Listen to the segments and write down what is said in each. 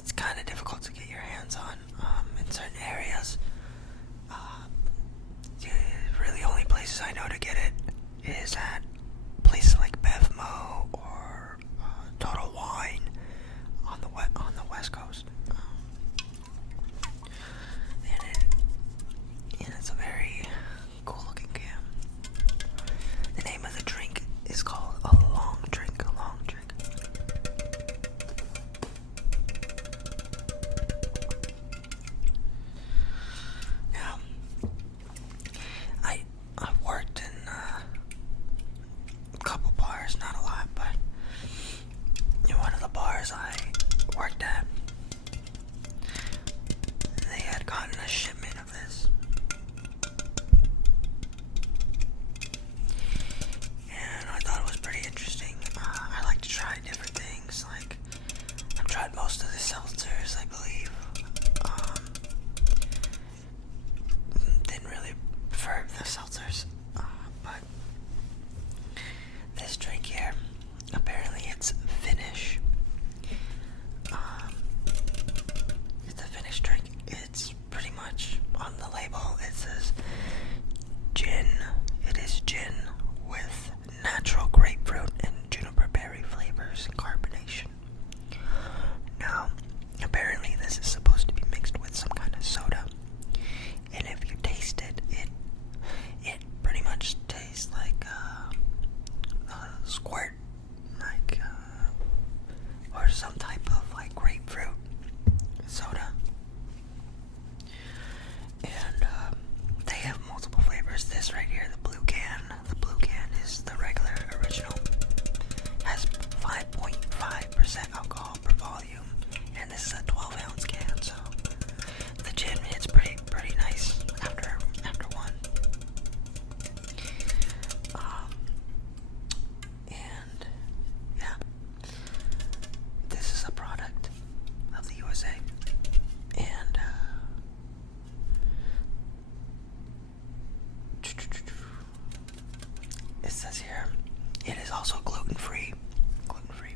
it's kind of difficult to get your hands on in certain areas. Uh, really, only places I know to get it is at places like Bevmo or Total Wine on the West Coast. And it's a very cool looking can. The name of the drink is called a long drink. A long drink. Now, I've worked in a couple bars, not a lot, but in one of the bars I worked at, they had gotten a shipment of this. And I thought it was pretty interesting. I like to try different things. Like, I've tried most of the seltzers, I believe. Didn't really prefer the seltzers. But this drink here, apparently it's Finnish. It's a Finnish drink. It's pretty much on the label. It says gin. It is gin with natural grapefruit and juniper berry flavors and carbonation. Now, apparently this is supposed to be mixed with some kind of soda. And if you taste it, it pretty much tastes like a squirt, like or some type of like grapefruit soda. And they have multiple flavors. This right here, the blue can. The blue can is the regular original. Has 5.5% alcohol per volume, and this is a 12-ounce can. So the gin hits pretty nice after one. And yeah, this is a product of the USA. And it says here, it is also gluten-free. Gluten-free.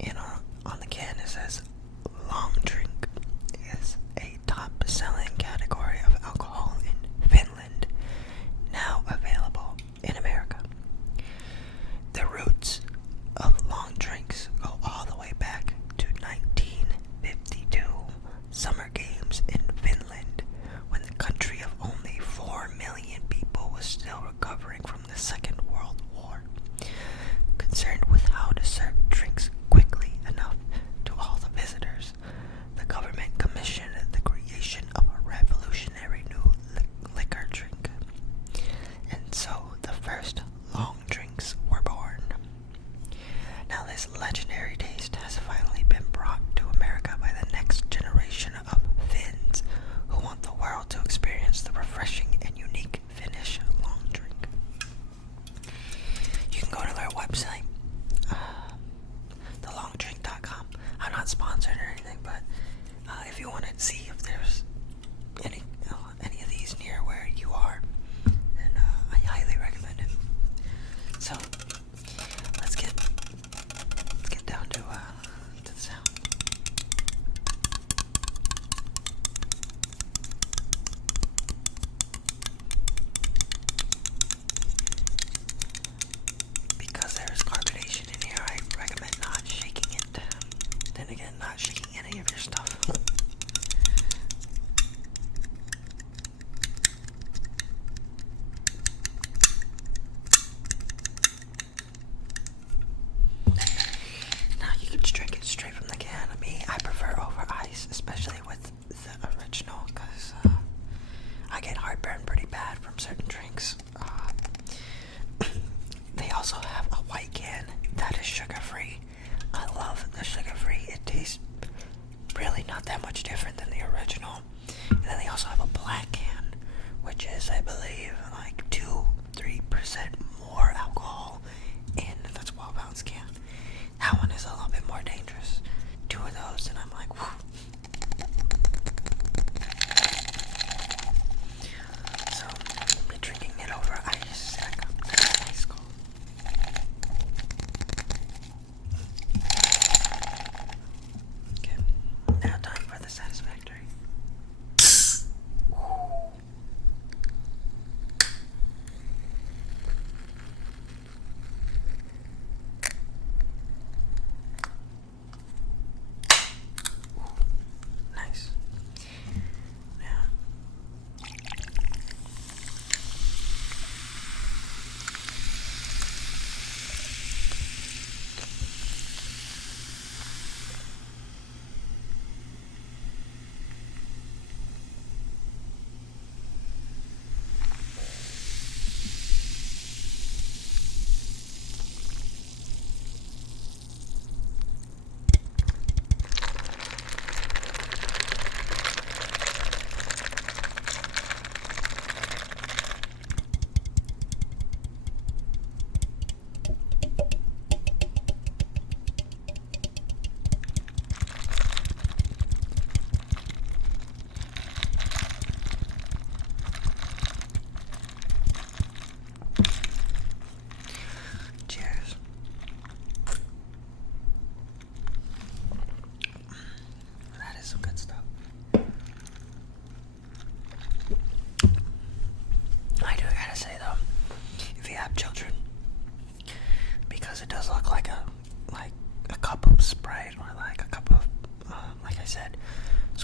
And on the can it says, long drink is a top-selling category of alcohol in Finland, now available in America. The roots of long drinks go all the way back to 1952 Summer Games in Finland, when the country of only 4 million people was still recovering from the Second World War. Concerned with how to serve drinks quickly enough to all the visitors, the government commissioned the creation of a revolutionary new liquor drink. And so the first long drinks were born. Now this legendary taste has finally been brought to America by the next generation of Finns who want the world to experience the refreshing and unique Finnish long drink. You can go to their website, thelongdrink.com. I'm not sponsored or anything, but if you want to see if there's any of these near where you are, then I highly recommend it. So let's get down to the sound. Because there is carbonation in here, I recommend not shaking it. Then again, not shaking any of your stuff. Now you can just drink it straight from the can. I prefer over ice, especially with the original, because I get heartburn pretty bad from certain drinks. They also have a white can that is sugar-free. I love the sugar-free. It tastes really not that much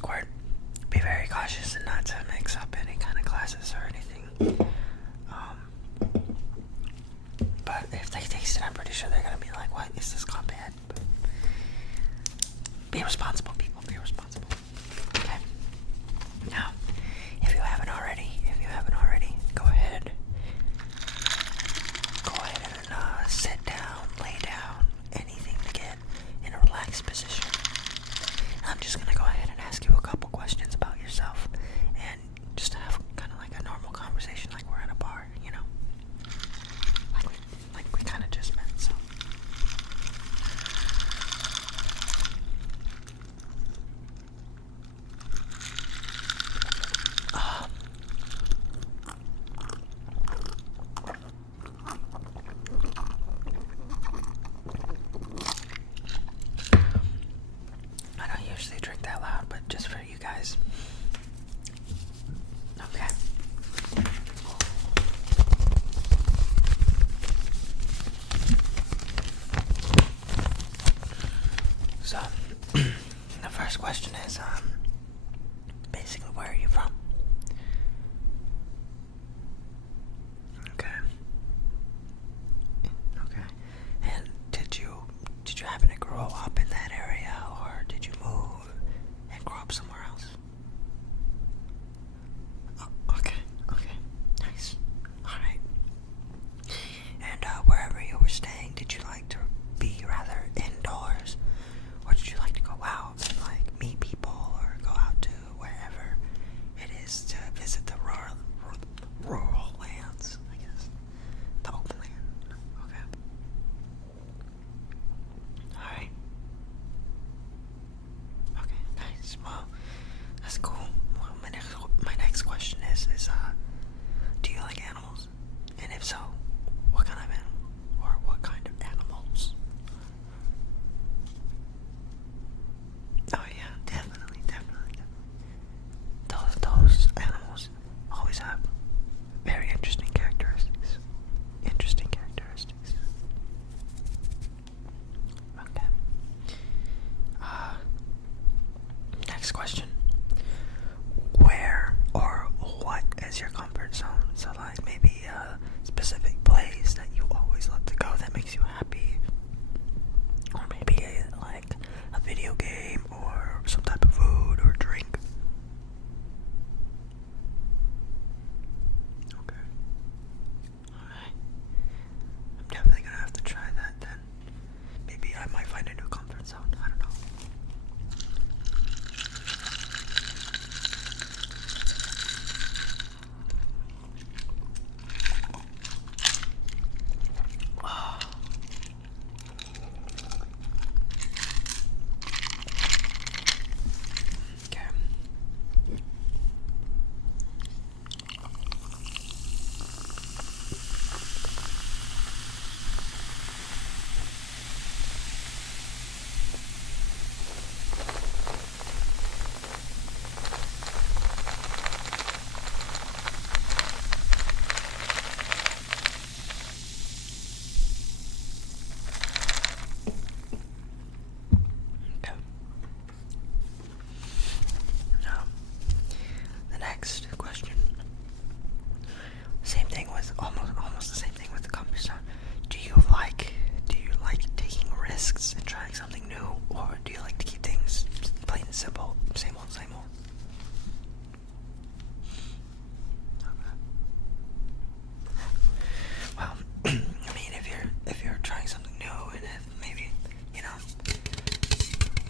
Discord. Be very cautious and not to mix up any kind of classes or anything. But if they taste it, I'm pretty sure they're gonna be like, "What is this called bad?" But be responsible, people. Be responsible. Okay. Now, if you haven't already, go ahead. Go ahead and sit down, lay down, anything to get in a relaxed position. I'm just gonna go ahead and ask you a couple questions about yourself, and just have kind of like a normal conversation, like we're at a bar, you know, like we kind of just met. So, I don't usually drink that loud, but just for you guys. Okay. So, the first question is, basically, where are you from? Okay. Okay. And did you happen to grow up in that area, or did you move and grow up somewhere else? Oh, okay. Okay. Nice. All right. And wherever you were staying, did you like to be rather indoors, or did you like to go out and like meet people, or go out to wherever it is to visit the rural lands, I guess, the open land? Okay. All right. Okay. Nice. Well, that's cool. Well, my next question is do you like animals? And if so, what kind of animal? Or what kind of animals? Oh yeah, definitely. Those animals always have very interesting characteristics. Okay. Next question. Where or what is your comfort zone? So like maybe a specific place that you always love to go that makes you happy. Or maybe like a video game or some type of food or drink. Okay. Alright. I'm definitely gonna have to try that then. Maybe I might find a new comfort zone. I don't know. Okay. Okay. Now, the next question. Same thing with almost the same thing with the comfort zone. Do you like taking risks and trying something new, or do you like to keep things plain and simple, same old, same old? Okay. Well, I mean, if you're trying something new, and if maybe you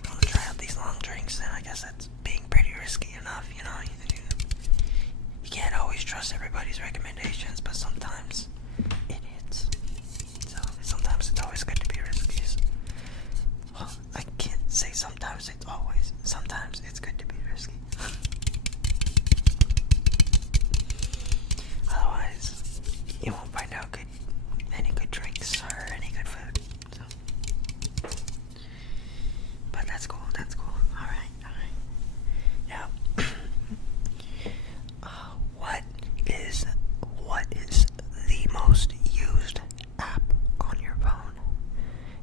want to try out these long drinks, then I guess that's being pretty risky enough. You can't always trust everybody's recommendations, but sometimes it hits. So sometimes it's always good to be risky. Well, I can't say sometimes it's always. Sometimes it's good to be risky. Otherwise, you won't find out any good drinks or any good food. So, but that's cool. All right. Now, what is the most used app on your phone?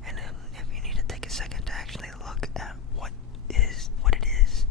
And if you need to take a second to actually look at what it is,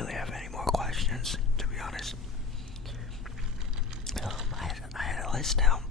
really have any more questions, to be honest. I had a list down,